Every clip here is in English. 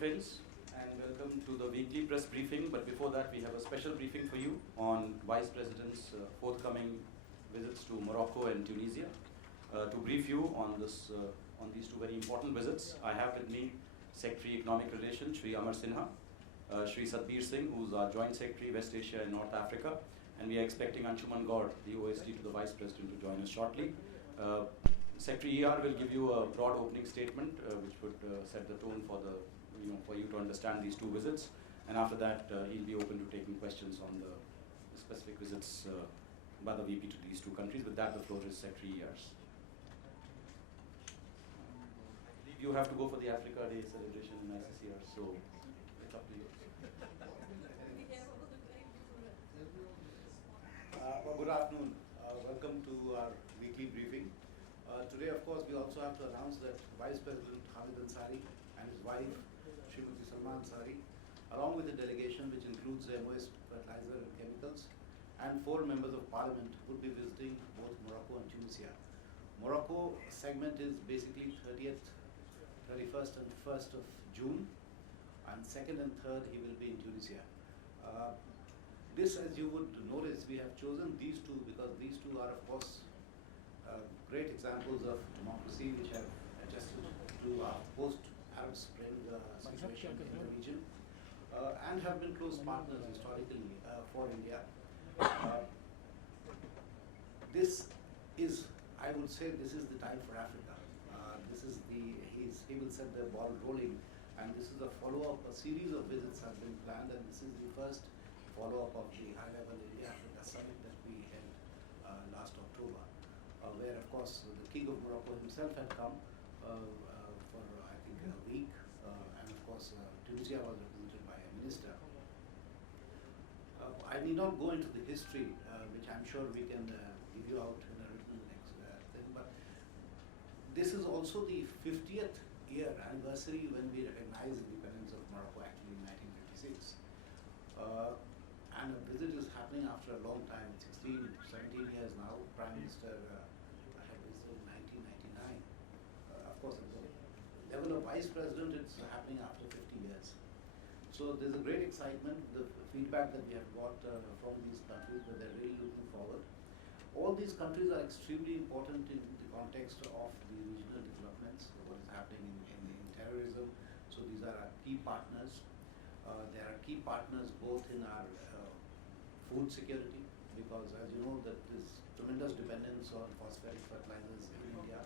friends, and welcome to the weekly press briefing. But before that, we have a special briefing for you on Vice President's forthcoming visits to Morocco and Tunisia. To brief you on these two very important visits, I have with me Secretary Economic Relations, Shri Amar Sinha, Shri Satbir Singh, who's our Joint Secretary, West Asia and North Africa, and we are expecting Anshuman Gaur, the OSD to the Vice President, to join us shortly. Secretary ER will give you a broad opening statement, which would set the tone for for you to understand these two visits, and after that he'll be open to taking questions on the specific visits by the VP to these two countries. With that, the floor is Secretary ER's. I believe you have to go for the Africa Day celebration in ICCR, so it's up to you. Well, good afternoon. Welcome to our weekly briefing. Today, of course, we also have to announce that Vice President Hamid Ansari and his wife, Srimati Salma Ansari, along with the delegation, which includes MOS Fertilizer and Chemicals, and 4 members of Parliament, would be visiting both Morocco and Tunisia. Morocco segment is basically 30th, 31st and 1st of June, and 2nd and 3rd he will be in Tunisia. This, as you would notice, we have chosen these two because these two are, of course, great examples of democracy which have adjusted to our post-Arab Spring situation in the region and have been close partners historically for India. This is, I would say, this is the time for Africa. He will set the ball rolling, and this is a follow-up. A series of visits have been planned, and this is the first follow-up of the high-level India-Africa summit that we held last October. Where, of course, the King of Morocco himself had come for, I think, a week, and of course, Tunisia was represented by a minister. I need not go into the history, which I'm sure we can give you out in a written next thing, but this is also the 50th year anniversary when we recognized the independence of Morocco, actually in 1956. And a visit is happening after a long time, 16, 17 years now. Prime Minister had visited in 1999. Of course, at the level of Vice President, it's happening after 50 years. So there's a great excitement, the feedback that we have got from these countries, but they're really looking forward. All these countries are extremely important in the context of the regional developments, what is happening in terrorism. So these are our key partners. There are key partners both in our food security, because as you know that there's tremendous dependence on phosphatic fertilizers in India,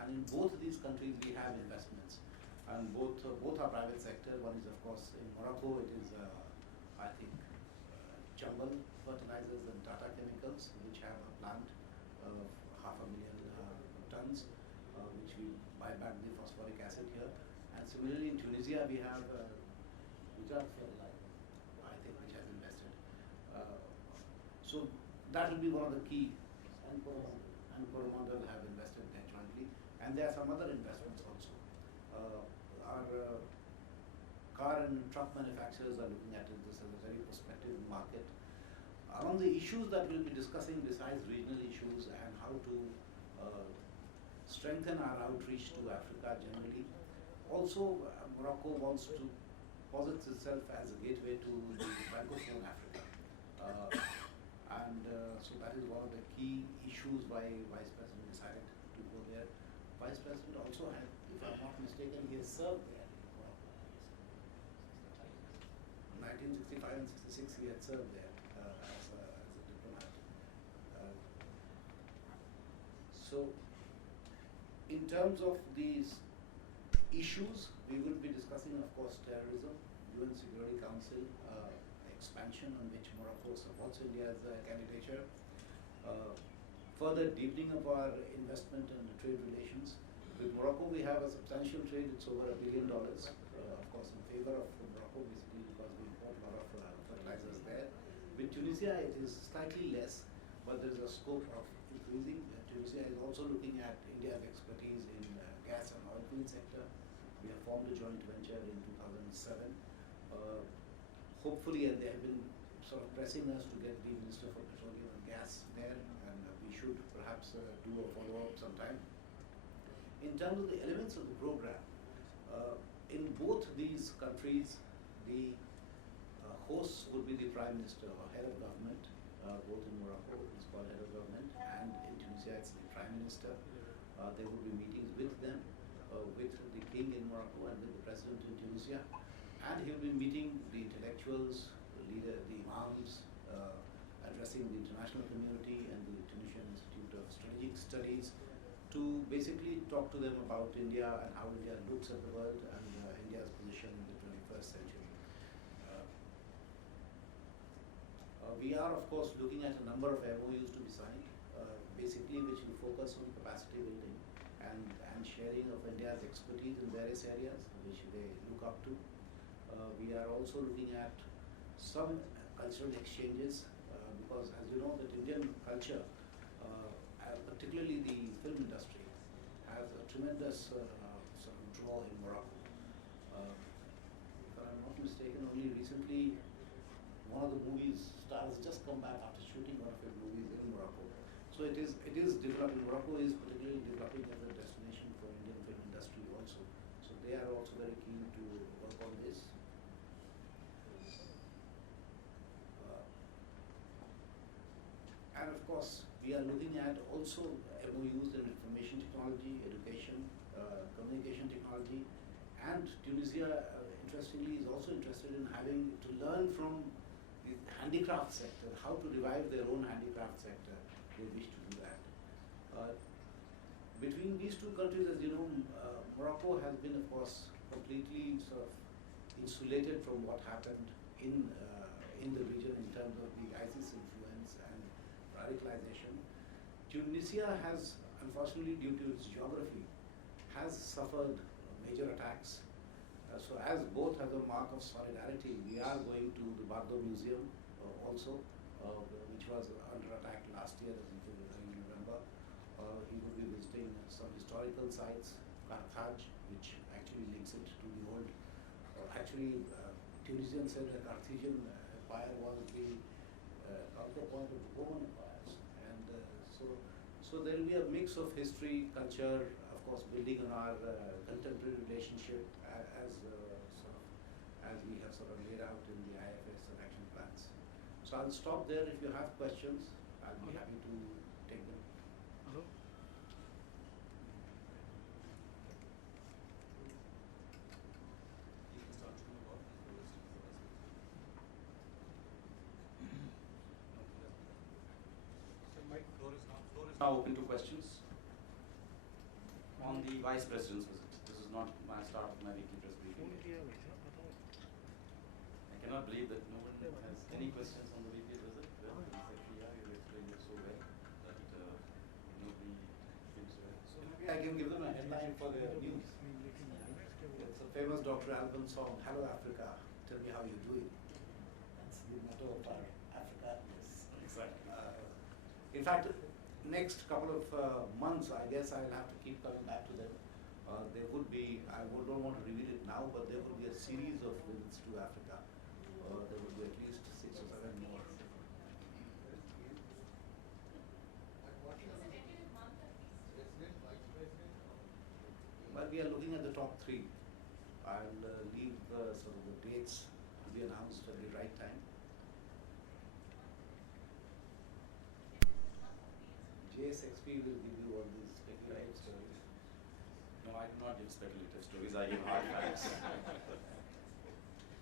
and in both these countries we have investments, and both are private sector. One is, of course, in Morocco it is I think Jambal Fertilizers and Tata Chemicals, which have a plant of 500,000 tons, which we buy back the phosphoric acid here. And similarly in Tunisia we have I think, which has invested. So that will be one of the key, and Coromandel have invested there jointly, and there are some other investments also. Our car and truck manufacturers are looking at it, this as a very prospective market. Among the issues that we'll be discussing, besides regional issues and how to strengthen our outreach to Africa generally, also Morocco wants to posits itself as a gateway to the Francophone Africa. So that is one of the key issues why Vice President decided to go there. Vice President also had, if I'm not mistaken, he has served there. In 1965 and 66 he had served there as a diplomat. So in terms of these issues, we will be discussing, of course, terrorism, UN Security Council, expansion on which Morocco supports India's candidature, further deepening of our investment and trade relations. With Morocco, we have a substantial trade, it's over $1 billion, of course, in favor of Morocco, basically because we import a lot of fertilizers there. With Tunisia, it is slightly less, but there is a scope of increasing. Tunisia is also looking at India's expertise in gas and oil field sector. We have formed a joint venture in 2007. Hopefully, they have been sort of pressing us to get the Minister for Petroleum and Gas there, and we should perhaps do a follow-up sometime. In terms of the elements of the program, in both these countries, the hosts would be the Prime Minister or head of government. Both in Morocco it's called head of government, and in Tunisia it's the Prime Minister. There would be meetings with them, with the king in Morocco and with the president in Tunisia, and he'll be meeting the intellectuals, the imams, addressing the international community and the Tunisian Institute of Strategic Studies to basically talk to them about India and how India looks at the world and India's position in the 21st century. We are, of course, looking at a number of MOUs to be signed, basically which will focus on capacity building and sharing of India's expertise in various areas which they look up to. We are also looking at some cultural exchanges because, as you know, that Indian culture, particularly the film industry, has a tremendous sort of draw in Morocco. If I'm not mistaken, only recently one of the movie's stars just come back after shooting one of his movies in Morocco. So it is developing. Morocco is particularly developing as a destination for Indian film industry also. So they are also very keen to work on this. And of course, we are looking at also MOUs in information technology, education, communication technology, and Tunisia, interestingly, is also interested in having to learn from the handicraft sector, how to revive their own handicraft sector. They wish to do that. Between these two countries, as you know, Morocco has been, of course, completely sort of insulated from what happened in the region in terms of the ISIS influence and radicalization. Tunisia has, unfortunately, due to its geography, has suffered major attacks. So as both as a mark of solidarity, we are going to the Bardo Museum also, which was under attack last year, as you remember. He will be visiting some historical sites, Carthage, which actually links it to the old, Tunisians said the Carthaginian Empire was the counterpoint of the Roman empires. And so there will be a mix of history, culture, of course, building on our contemporary relationship as we have sort of laid out in the IFS and action plans. So I'll stop there. If you have questions, I'll be happy to take them. Hello? Now open to questions on the Vice President's visit. This is not my start of my weekly press briefing. I cannot believe that no one has any questions on the weekly visit. Well, Secy, you explained it so well that nobody thinks so well. So maybe I can give them a headline for their news. It's a famous Dr. Alban song, "Hello Africa, tell me how you're doing." That's the motto of our Africa. Yes. Exactly. In fact, next couple of months, I guess I'll have to keep coming back to them. There would be, I don't want to reveal it now, but there would be a series of visits to Africa. There would be at least 6 or 7 more. Well, we are looking at the top 3. I'll leave sort of the dates to be announced at the right time. JSXP will give you all these speculative stories. No, I do not give speculative stories. I give hard facts.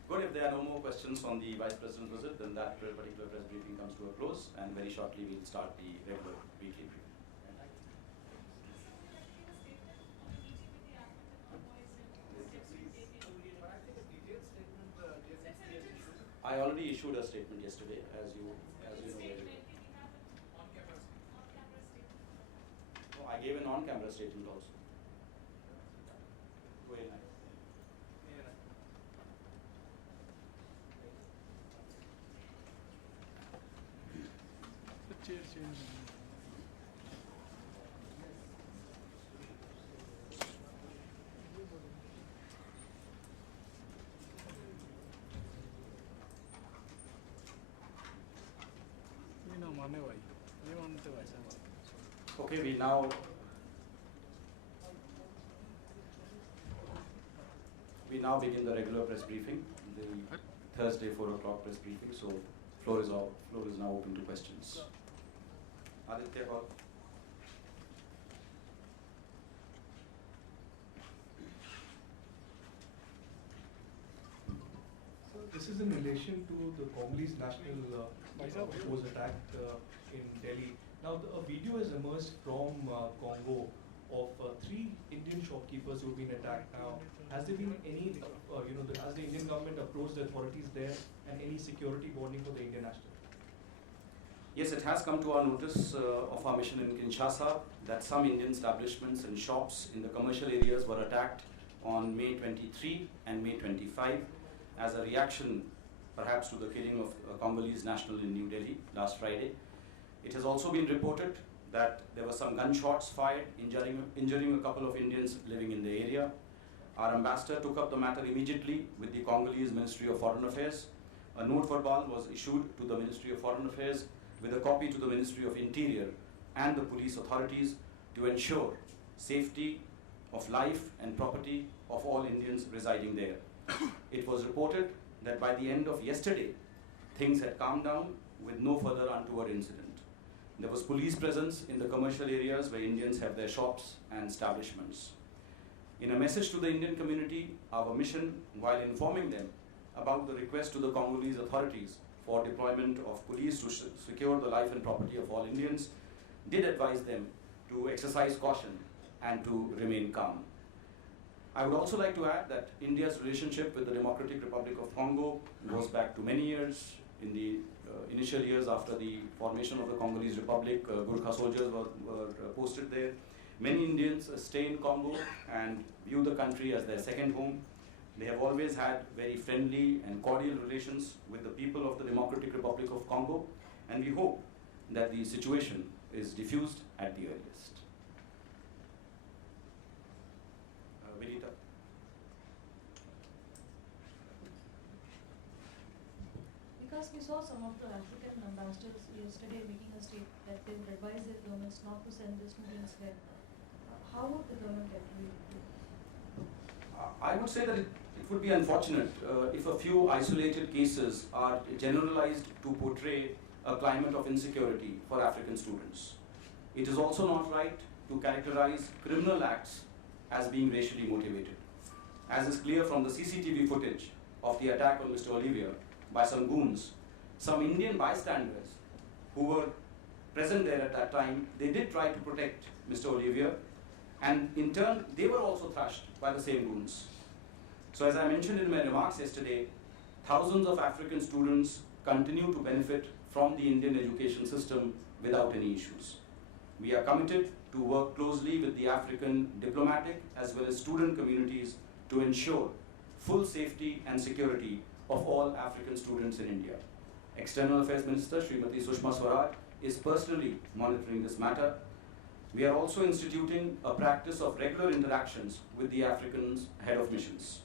Good. If there are no more questions on the Vice President's visit, then that particular press briefing comes to a close, and very shortly we'll start the regular weekly briefing. I already issued a statement yesterday, as you know very well. No, I gave an on-camera statement also. Very nice. The chair change. Okay, we now We now begin the regular press briefing, the Thursday 4 o'clock press briefing. So floor is now open to questions. Aditya Hall. So this is in relation to the Congolese national force attack in Delhi. Now a video has emerged from Congo of 3 Indian shopkeepers who have been attacked. Now, has there been any, has the Indian government approached the authorities there and any security bonding for the Indian national? Yes, it has come to our notice of our mission in Kinshasa that some Indian establishments and shops in the commercial areas were attacked on May 23 and May 25 as a reaction perhaps to the killing of a Congolese national in New Delhi last Friday. It has also been reported that there were some gunshots fired, injuring a couple of Indians living in the area. Our ambassador took up the matter immediately with the Congolese Ministry of Foreign Affairs. A note verbal was issued to the Ministry of Foreign Affairs with a copy to the Ministry of Interior and the police authorities to ensure safety of life and property of all Indians residing there. It was reported that by the end of yesterday, things had calmed down with no further untoward incident. There was police presence in the commercial areas where Indians have their shops and establishments. In a message to the Indian community, our mission, while informing them about the request to the Congolese authorities for deployment of police to secure the life and property of all Indians, did advise them to exercise caution and to remain calm. I would also like to add that India's relationship with the Democratic Republic of Congo goes back to many years. In the initial years after the formation of the Congolese Republic, Gurkha soldiers were posted there. Many Indians stay in Congo and view the country as their second home. They have always had very friendly and cordial relations with the people of the Democratic Republic of Congo, and we hope that the situation is diffused at the earliest. Vinita. Because we saw some of the African ambassadors yesterday making a statement that they would advise their governments not to send their students there. How would the government get to it? I would say that it would be unfortunate if a few isolated cases are generalized to portray a climate of insecurity for African students. It is also not right to characterize criminal acts as being racially motivated. As is clear from the CCTV footage of the attack on Mr. Olivier by some goons, some Indian bystanders who were present there at that time, they did try to protect Mr. Olivier, and in turn, they were also thrashed by the same goons. So as I mentioned in my remarks yesterday, thousands of African students continue to benefit from the Indian education system without any issues. We are committed to work closely with the African diplomatic as well as student communities to ensure full safety and security of all African students in India. External Affairs Minister Srimati Sushma Swaraj is personally monitoring this matter. We are also instituting a practice of regular interactions with the Africans head of missions.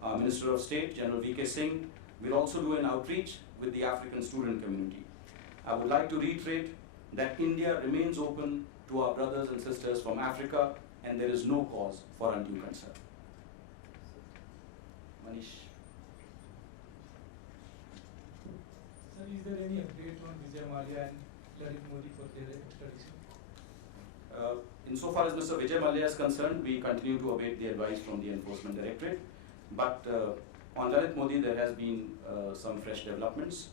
Our Minister of State, General V.K. Singh, will also do an outreach with the African student community. I would like to reiterate that India remains open to our brothers and sisters from Africa, and there is no cause for undue concern. Manish. Sir, is there any update on Vijay Mallya and Lalit Modi for their extradition? Insofar as Mr. Vijay Mallya is concerned, we continue to await the advice from the Enforcement Directorate. But on Lalit Modi, there has been some fresh developments.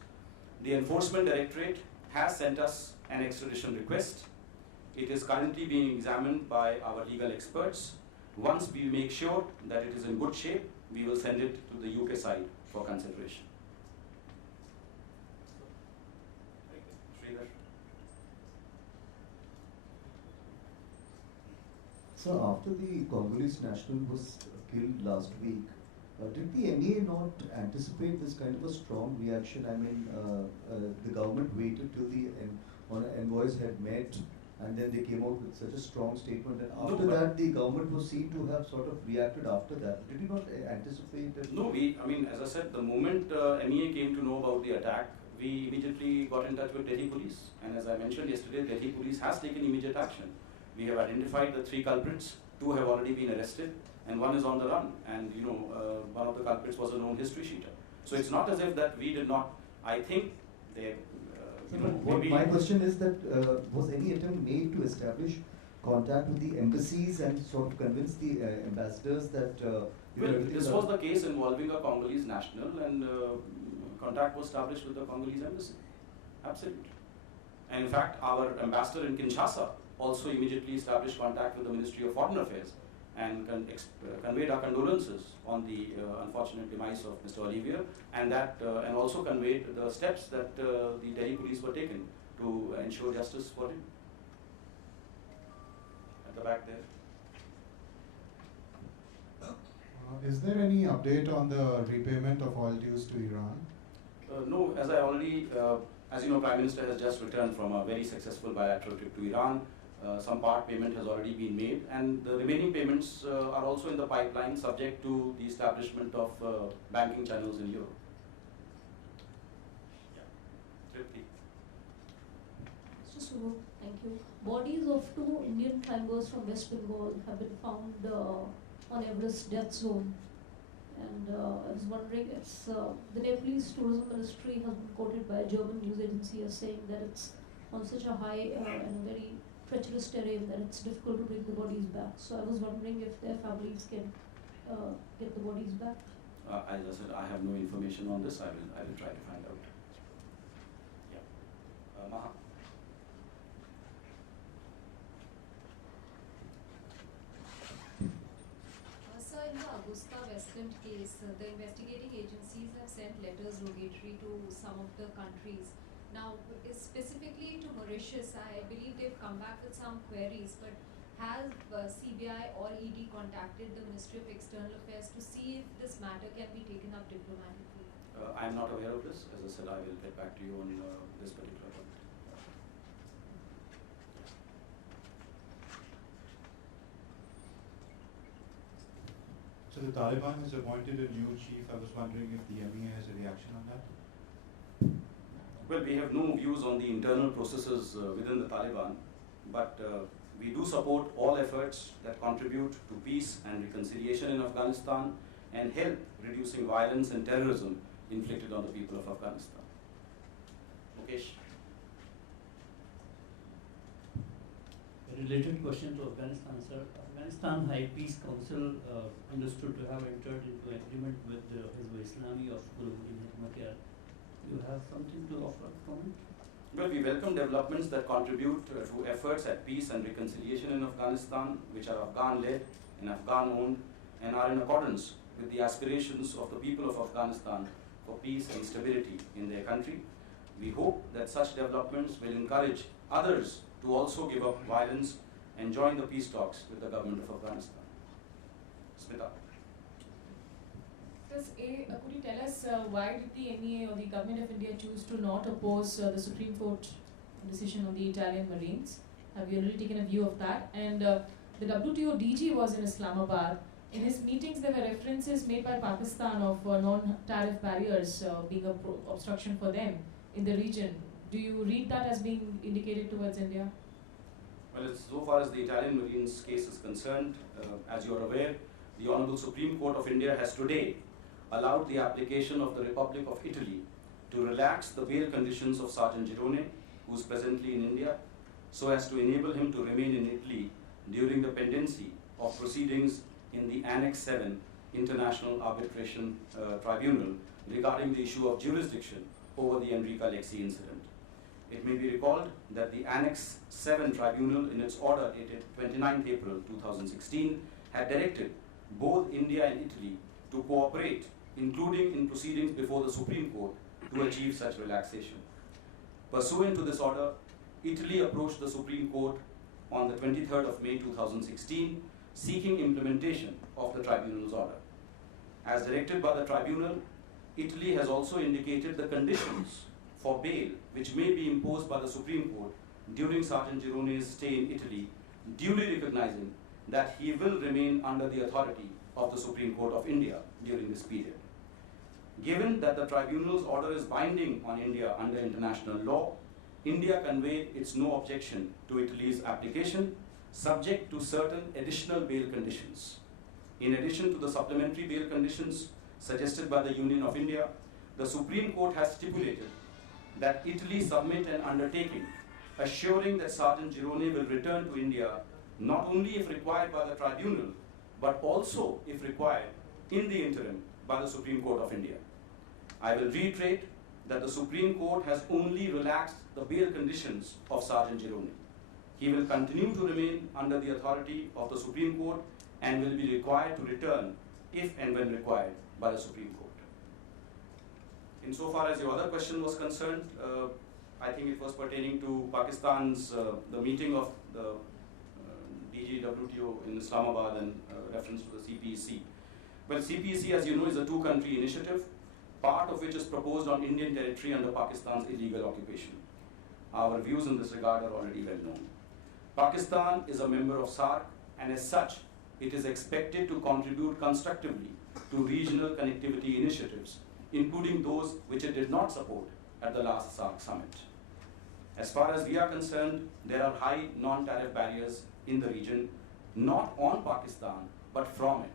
The Enforcement Directorate has sent us an extradition request. It is currently being examined by our legal experts. Once we make sure that it is in good shape, we will send it to the UK side for consideration. So after the Congolese national was killed last week, did the MEA not anticipate this kind of a strong reaction? I mean, the government waited till the envoys had met, and then they came out with such a strong statement. And after that, the government was seen to have sort of reacted after that. Did you not anticipate it? No, as I said, the moment MEA came to know about the attack, we immediately got in touch with Delhi police. And as I mentioned yesterday, Delhi police has taken immediate action. We have identified the 3 culprits 2 have already been arrested, and 1 is on the run. And one of the culprits was a known history sheeter. So it's not as if that we did not. I think they. My question is that was any attempt made to establish contact with the embassies and sort of convince the ambassadors that this was the case involving a Congolese national, and contact was established with the Congolese embassy. Absolutely. And in fact, our ambassador in Kinshasa also immediately established contact with the Ministry of Foreign Affairs and conveyed our condolences on the unfortunate demise of Mr. Olivier, and and also conveyed the steps that the Delhi police were taking to ensure justice for him. At the back there. Is there any update on the repayment of oil dues to Iran? No, as I already, as you know, Prime Minister has just returned from a very successful bilateral trip to Iran. Some part payment has already been made, and the remaining payments are also in the pipeline, subject to the establishment of banking channels in Europe. Yeah. Tripti. Mr. Suru, thank you. Bodies of 2 Indian climbers from West Bengal have been found on Everest death zone. And I was wondering, it's the Nepalese Tourism Ministry has been quoted by a German news agency as saying that it's on such a high and a very treacherous terrain that it's difficult to bring the bodies back. So I was wondering if their families can get the bodies back. As I said, I have no information on this. I will try to find out. Yeah. Maha. Sir, in the Augusta Westland case, the investigating agencies have sent letters rogatory to some of the countries. Now, specifically to Mauritius, I believe they've come back with some queries, but has CBI or ED contacted the Ministry of External Affairs to see if this matter can be taken up diplomatically? I am not aware of this. As I said, I will get back to you on this particular point. So the Taliban has appointed a new chief. I was wondering if the MEA has a reaction on that? Well, we have no views on the internal processes within the Taliban, but we do support all efforts that contribute to peace and reconciliation in Afghanistan and help reducing violence and terrorism inflicted on the people of Afghanistan. Mukesh. A related question to Afghanistan, sir. Afghanistan High Peace Council understood to have entered into agreement with the Hizb Islami of Gulbuddin Hikmatyar. You have something to offer from it? Well, we welcome developments that contribute to efforts at peace and reconciliation in Afghanistan, which are Afghan-led and Afghan-owned, and are in accordance with the aspirations of the people of Afghanistan for peace and stability in their country. We hope that such developments will encourage others to also give up violence and join the peace talks with the government of Afghanistan. Smita. Could you tell us why did the MEA or the government of India choose to not oppose the Supreme Court decision on the Italian Marines? Have you already taken a view of that? And the WTO DG was in Islamabad. In his meetings, there were references made by Pakistan of non-tariff barriers being an obstruction for them in the region. Do you read that as being indicated towards India? Well, so far as the Italian Marines case is concerned, as you are aware, the Honorable Supreme Court of India has today allowed the application of the Republic of Italy to relax the bail conditions of Sergeant Girone, who is presently in India, so as to enable him to remain in Italy during the pendency of proceedings in the Annex 7 International Arbitration Tribunal regarding the issue of jurisdiction over the Enrica Lexi incident. It may be recalled that the Annex 7 Tribunal, in its order dated 29th April 2016, had directed both India and Italy to cooperate, including in proceedings before the Supreme Court, to achieve such relaxation. Pursuant to this order, Italy approached the Supreme Court on the 23rd of May 2016, seeking implementation of the tribunal's order. As directed by the tribunal, Italy has also indicated the conditions for bail which may be imposed by the Supreme Court during Sergeant Girone's stay in Italy, duly recognizing that he will remain under the authority of the Supreme Court of India during this period. Given that the tribunal's order is binding on India under international law, India conveyed its no objection to Italy's application, subject to certain additional bail conditions. In addition to the supplementary bail conditions suggested by the Union of India, the Supreme Court has stipulated that Italy submit an undertaking assuring that Sergeant Girone will return to India not only if required by the tribunal, but also if required in the interim by the Supreme Court of India. I will reiterate that the Supreme Court has only relaxed the bail conditions of Sergeant Girone. He will continue to remain under the authority of the Supreme Court and will be required to return if and when required by the Supreme Court. Insofar as your other question was concerned, I think it was pertaining to Pakistan's, the meeting of the DG WTO in Islamabad and reference to the CPEC. Well, CPEC, as you know, is a two-country initiative, part of which is proposed on Indian territory under Pakistan's illegal occupation. Our views in this regard are already well known. Pakistan is a member of SAARC, and as such, it is expected to contribute constructively to regional connectivity initiatives, including those which it did not support at the last SAARC summit. As far as we are concerned, there are high non-tariff barriers in the region, not on Pakistan, but from it.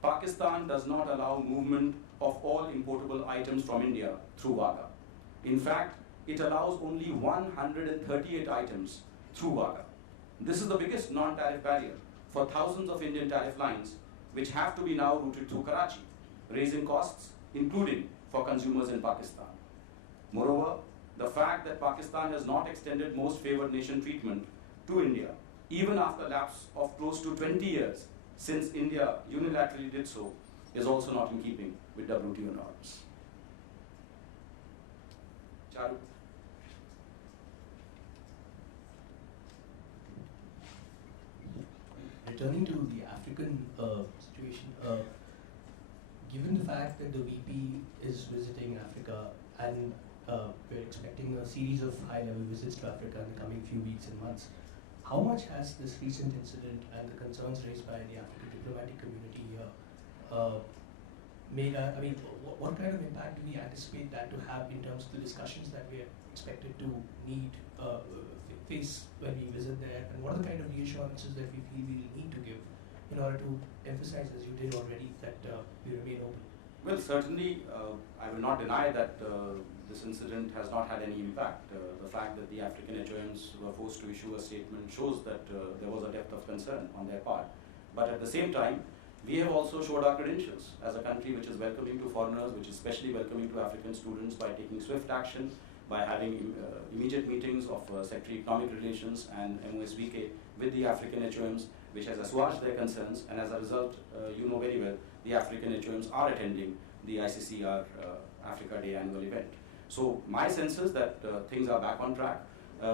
Pakistan does not allow movement of all importable items from India through Wagah. In fact, it allows only 138 items through Wagah. This is the biggest non-tariff barrier for thousands of Indian tariff lines, which have to be now routed through Karachi, raising costs, including for consumers in Pakistan. Moreover, the fact that Pakistan has not extended most favored nation treatment to India, even after lapse of close to 20 years since India unilaterally did so, is also not in keeping with WTO norms. Charu. Returning to the African situation, given the fact that the VP is visiting Africa and we're expecting a series of high-level visits to Africa in the coming few weeks and months, how much has this recent incident and the concerns raised by the African diplomatic community here made, what kind of impact do we anticipate that to have in terms of the discussions that we are expected to need face when we visit there, and what are the kind of reassurances that we feel we need to give in order to emphasize, as you did already, that we remain open? Well, certainly, I will not deny that this incident has not had any impact. The fact that the African HOMs were forced to issue a statement shows that there was a depth of concern on their part. But at the same time, we have also showed our credentials as a country which is welcoming to foreigners, which is especially welcoming to African students by taking swift action, by having immediate meetings of Secretary Economic Relations and MOSVK with the African HOMs, which has assuaged their concerns, and as a result, you know very well, the African HOMs are attending the ICCR Africa Day annual event. So my sense is that things are back on track.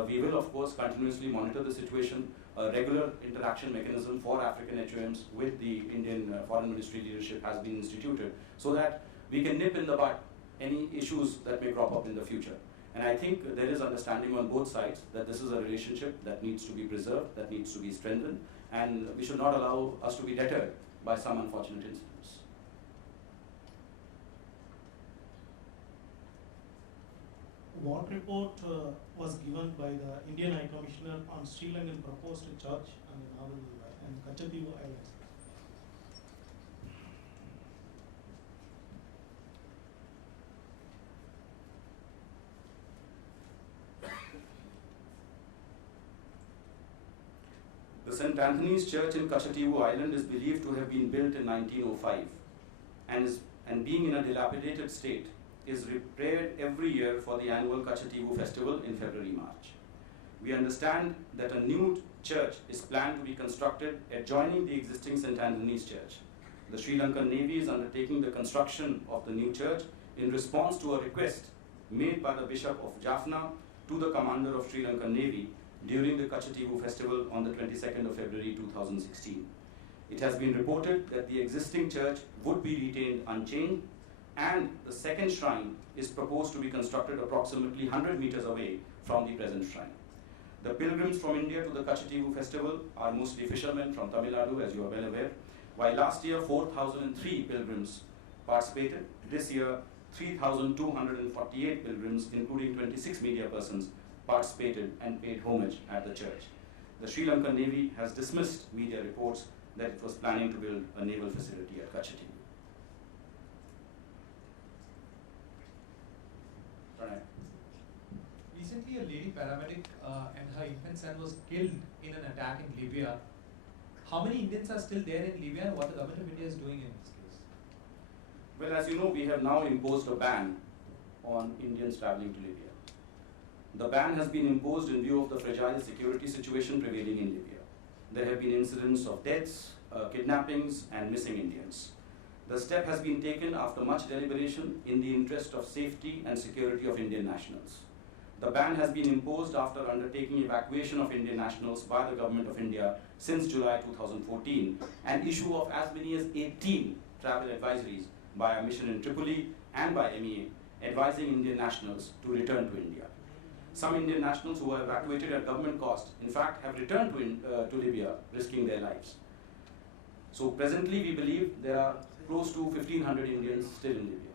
We will, of course, continuously monitor the situation. A regular interaction mechanism for African HOMs with the Indian Foreign Ministry leadership has been instituted so that we can nip in the bud any issues that may crop up in the future. And I think there is understanding on both sides that this is a relationship that needs to be preserved, that needs to be strengthened, and we should not allow us to be deterred by some unfortunate incidents. What report was given by the Indian High Commissioner on Sri Lankan proposed church and Kachativu Islands? The St. Anthony's Church in Kachativu Island is believed to have been built in 1905 and being in a dilapidated state is repaired every year for the annual Kachativu festival in February-March. We understand that a new church is planned to be constructed adjoining the existing St. Anthony's Church. The Sri Lankan Navy is undertaking the construction of the new church in response to a request made by the Bishop of Jaffna to the Commander of Sri Lankan Navy during the Kachativu festival on the 22nd of February 2016. It has been reported that the existing church would be retained unchanged, and the second shrine is proposed to be constructed approximately 100 meters away from the present shrine. The pilgrims from India to the Kachativu festival are mostly fishermen from Tamil Nadu, as you are well aware. While last year 4,003 pilgrims participated, this year 3,248 pilgrims, including 26 media persons, participated and paid homage at the church. The Sri Lankan Navy has dismissed media reports that it was planning to build a naval facility at Kachati. Recently, a lady paramedic and her infant son was killed in an attack in Libya. How many Indians are still there in Libya, and what the government of India is doing in this case? Well, as you know, we have now imposed a ban on Indians traveling to Libya. The ban has been imposed in view of the fragile security situation prevailing in Libya. There have been incidents of deaths, kidnappings, and missing Indians. The step has been taken after much deliberation in the interest of safety and security of Indian nationals. The ban has been imposed after undertaking evacuation of Indian nationals by the Government of India since July 2014 and issue of as many as 18 travel advisories by a mission in Tripoli and by MEA advising Indian nationals to return to India. Some Indian nationals who were evacuated at government cost, in fact, have returned to Libya, risking their lives. So presently, we believe there are close to 1,500 Indians still in Libya.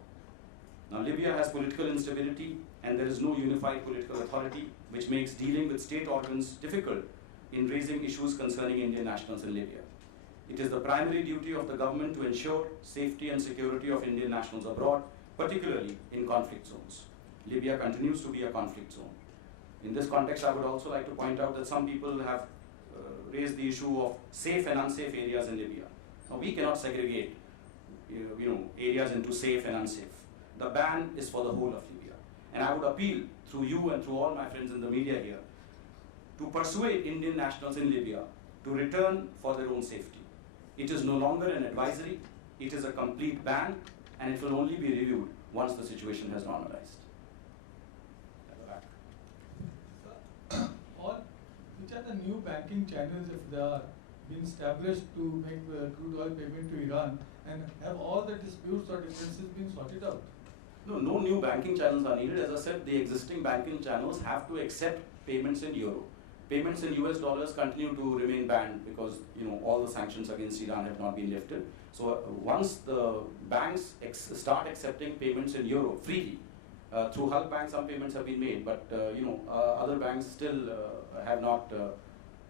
Now, Libya has political instability and there is no unified political authority, which makes dealing with state organs difficult in raising issues concerning Indian nationals in Libya. It is the primary duty of the government to ensure safety and security of Indian nationals abroad, particularly in conflict zones. Libya continues to be a conflict zone. In this context, I would also like to point out that some people have raised the issue of safe and unsafe areas in Libya. Now, we cannot segregate areas into safe and unsafe. The ban is for the whole of Libya. And I would appeal through you and through all my friends in the media here to persuade Indian nationals in Libya to return for their own safety. It is no longer an advisory, it is a complete ban, and it will only be reviewed once the situation has normalized. Which are the new banking channels, if they are being established to make crude oil payment to Iran, and have all the disputes or differences been sorted out? No new banking channels are needed. As I said, the existing banking channels have to accept payments in euro. Payments in US dollars continue to remain banned because all the sanctions against Iran have not been lifted. So once the banks start accepting payments in euro freely, through Hulk Bank some payments have been made, but other banks still have not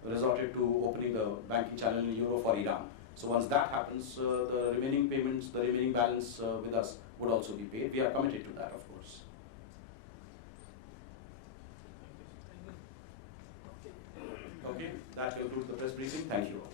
resorted to opening the banking channel in euro for Iran. So once that happens, the remaining payments, the remaining balance with us would also be paid. We are committed to that, of course. Okay, that concludes the press briefing. Thank you all.